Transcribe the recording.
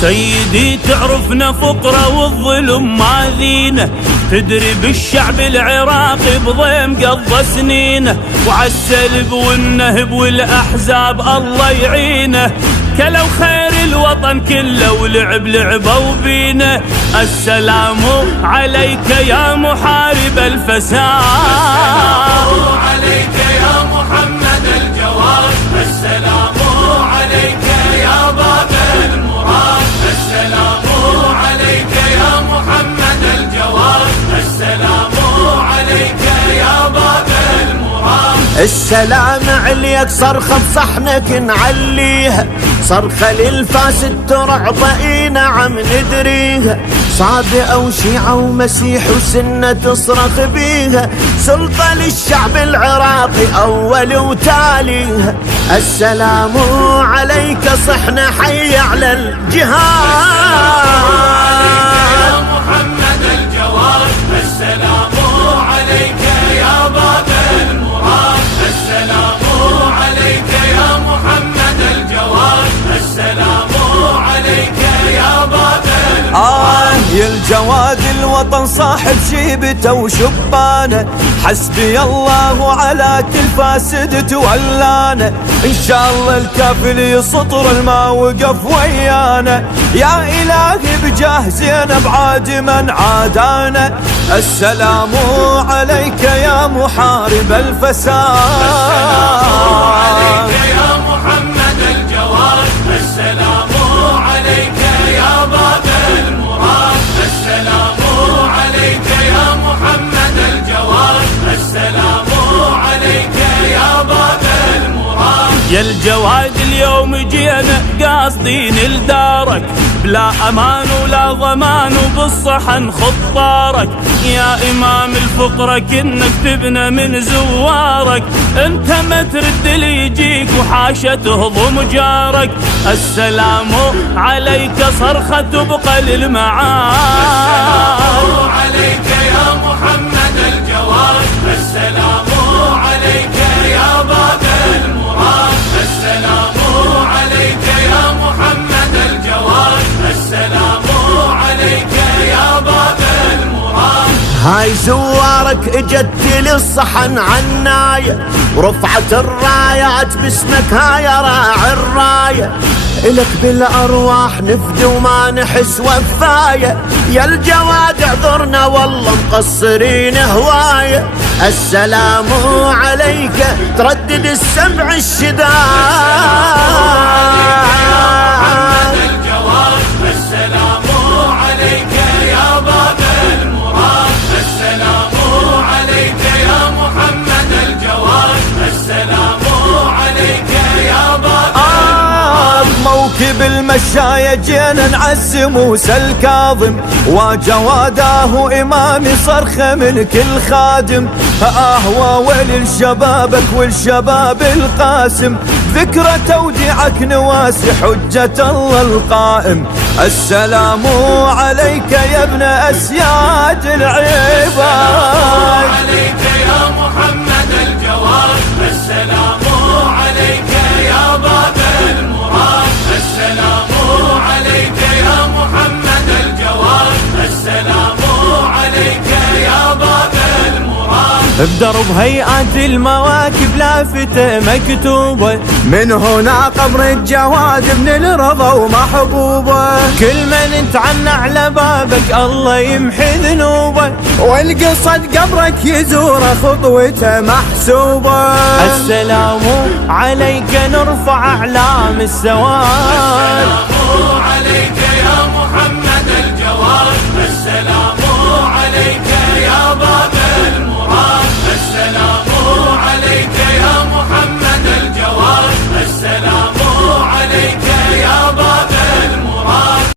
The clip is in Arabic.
سيدي تعرفنا فقرة والظلم ما ذينه، تدري بالشعب العراقي بضيم قضى سنينه، وعالسلب والنهب والأحزاب الله يعينه، كلو خير الوطن كله ولعب لعبه وبينه. السلام عليك يا محارب الفساد، السلام عليك يا محمد الجواد، السلام عليك يا باب المراد، السلام عليك يا محمد الجواد، السلام عليك يا باب المراد. السلام عليك صرخة بصحنك نعليها، صرخة للفاسد ترعب اي نعم ندريها، صابئة وشيعة ومسيح وسنة تصرخ بيها، سلطة للشعب العراقي أول وتاليها. السلام عليك صحنا حي على الجهاد، يا محمد الجواد، السلام عليك يا باب المراد، السلام عليك يا محمد الجواد، السلام عليك يا باب المراد. يا الجواد الوطن صاحب شيبته وشبانه، حسبي الله على كل فاسد تولانه، ان شاء الله الكافل يسطر الما وقف ويانا، يا الهي بجاه زينب عاد من عادانا. السلام عليك يا محارب الفساد، السلام عليك يا محمد الجواد، السلام عليك يا باب المراد، السلام عليك يا محمد الجواد، السلام عليك يا باب المراد. يا الجواد اليوم جينا قاصدين لدارك، بلا امان ولا ضمان وبالصحن خطارك، يا امام الفقرة كنك تبنى من زوارك، انت ما ترد اللي يجيك وحاشة تهضم جارك. السلام عليك صرخة تبقى للمعاد، السلام عليك يا محمد الجواد، السلام عليك يا باب المراد، السلام عليك يا محمد الجواد، السلام عليك يا باب المراد. هاي زوارك اجت للصحن عناية، ورفعت الرايات باسمك هاي راعي الراية، إلك بالأرواح نفدي وما نحس وفاية، يا الجواد اعذرنا والله مقصرين هواية. السلام عليك تردد السبع الشداد، السلام عليك يا باب المراد، السلام عليك يا محمد الجواد، السلام عليك يا باب المراد. موكب المشاية جينا نعز موسى الكاظم، وجواداه إمامي صرخة من كل خادم، ويل لشبابك والشباب القاسم، ذكرى توديعك نواسي حجة الله القائم. السلام عليك يا ابن أسياد العباد، عليك يا محمد الجواد، السلام عليك يا باب المراد، السلام عليك يا محمد الجواد، السلام عليك يا باب المراد. بدرب هيئات المواكب لافتة مكتوبة، من هنا قبر الجواد ابن الرضا ومحبوبه، كل من انتعنى على بابك الله يمحي ذنوبه، والقصد قبرك يزوره خطوته محسوبه. السلام عليك نرفع أعلام السواد، السلام عليك